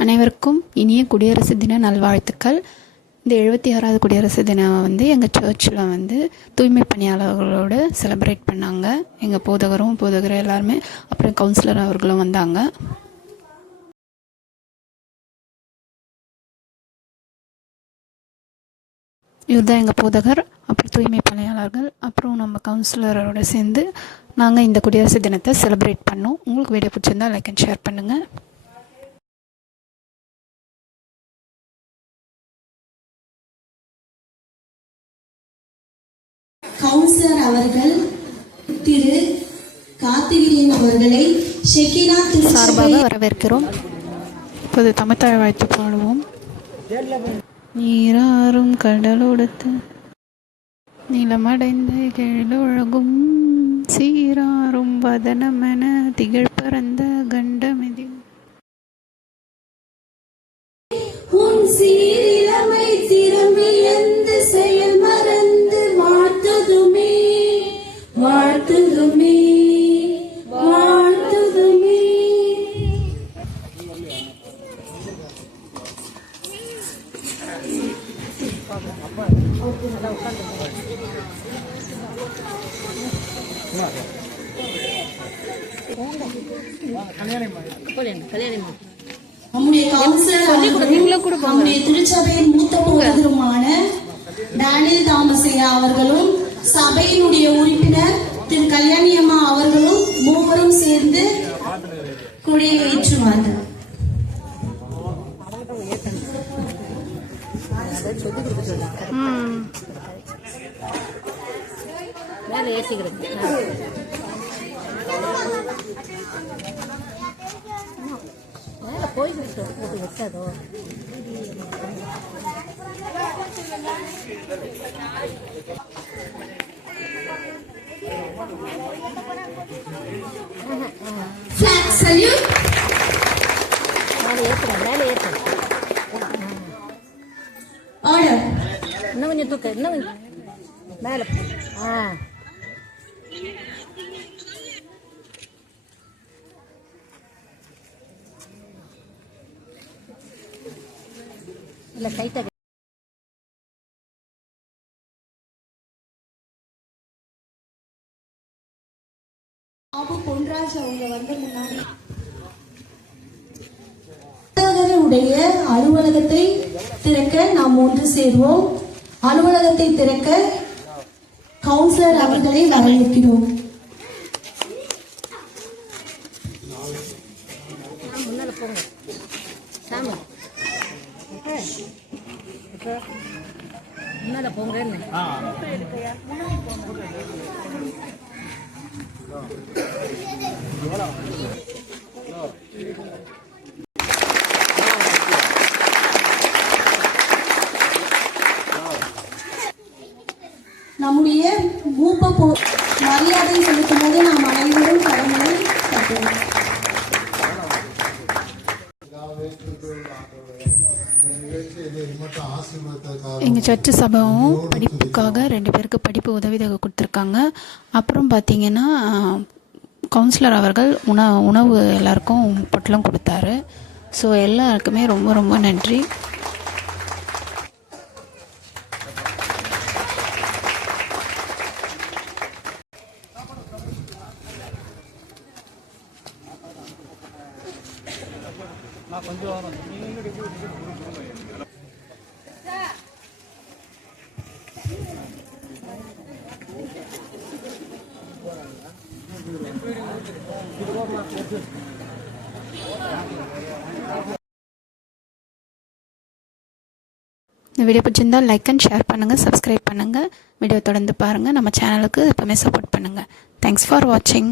அனைவருக்கும் இனிய குடியரசு தின நல்வாழ்த்துக்கள். இந்த 76வது குடியரசு தினம் எங்கள் சர்ச்சில் தூய்மை பணியாளர்களோடு செலிப்ரேட் பண்ணாங்க. எங்கள் போதகர் எல்லாருமே, அப்புறம் கவுன்சிலர் அவர்களும் வந்தாங்க. இவர் தான் எங்கள் போதகர், அப்புறம் தூய்மை பணியாளர்கள், அப்புறம் நம்ம கவுன்சிலரோட சேர்ந்து நாங்கள் இந்த குடியரசு தினத்தை செலிப்ரேட் பண்ணோம். உங்களுக்கு வீடியோ பிடிச்சிருந்தா லைக் அண்ட் ஷேர் பண்ணுங்கள். கவுன்சிலர் அவர்கள் திரு கார்த்திகேயன் அவர்களை ஷெகினா சார்பாக வரவேற்கிறோம். இப்போது தமிழ்த்தாய் வாழ்த்து பாடுவோம். நீராறும் கடலோடத்து நிலமடைந்த கெழொழுகும் சீராறும் வதனமென திகழ் பரந்த கண்டமிதி உன் சீரிலமை திறமையந்து செயல் மறந்து வாழ்த்துதுமே வாழ்த்துதுமே வாழ்த்துதுமே. நம்முடைய கவுன்சிலர் நம்முடைய திருச்சபையின் மூத்த போதகருமான டேனியல் தாமசையா அவர்களும் சபையினுடைய உறுப்பினர் திரு கல்யாணியம்மா அவர்களும் மூவரும் சேர்ந்து கொடியை ஏற்றுவார்கள். Flag salute. Order. இன்னும் கொஞ்சம் தூக்க, இன்னும் மேலே. இல்லை கைத்த பொன்ராஜ் அவங்க முன்னாடி உடைய அலுவலகத்தை திறக்க நாம் ஒன்று சேர்வோம். அலுவலகத்தை திறக்க கவுன்சிலர் அவர்களை வரவேற்கிறோம். முன்னால போங்க. நம்முடைய மூப்ப மரியாதை செலுத்தும் போது நாம் அனைவரும் கடமையை கட்டுவோம். எங்கள் சர்ச்சு சபையும் படிப்புக்காக 2 பேருக்கு படிப்பு உதவித்தொகை கொடுத்துருக்காங்க. அப்புறம் பார்த்திங்கன்னா கவுன்சிலர் அவர்கள் உணவு எல்லாருக்கும் பொட்டலம் கொடுத்தாரு. ஸோ எல்லாருக்குமே ரொம்ப ரொம்ப நன்றி. இந்த வீடியோ பிடிச்சிருந்தால் லைக் அண்ட் ஷேர் பண்ணுங்கள், சப்ஸ்கிரைப் பண்ணுங்கள், வீடியோ தொடர்ந்து பாருங்கள், நம்ம சேனலுக்கு எப்பவுமே சப்போர்ட் பண்ணுங்கள். தேங்க்ஸ் ஃபார் வாட்சிங்.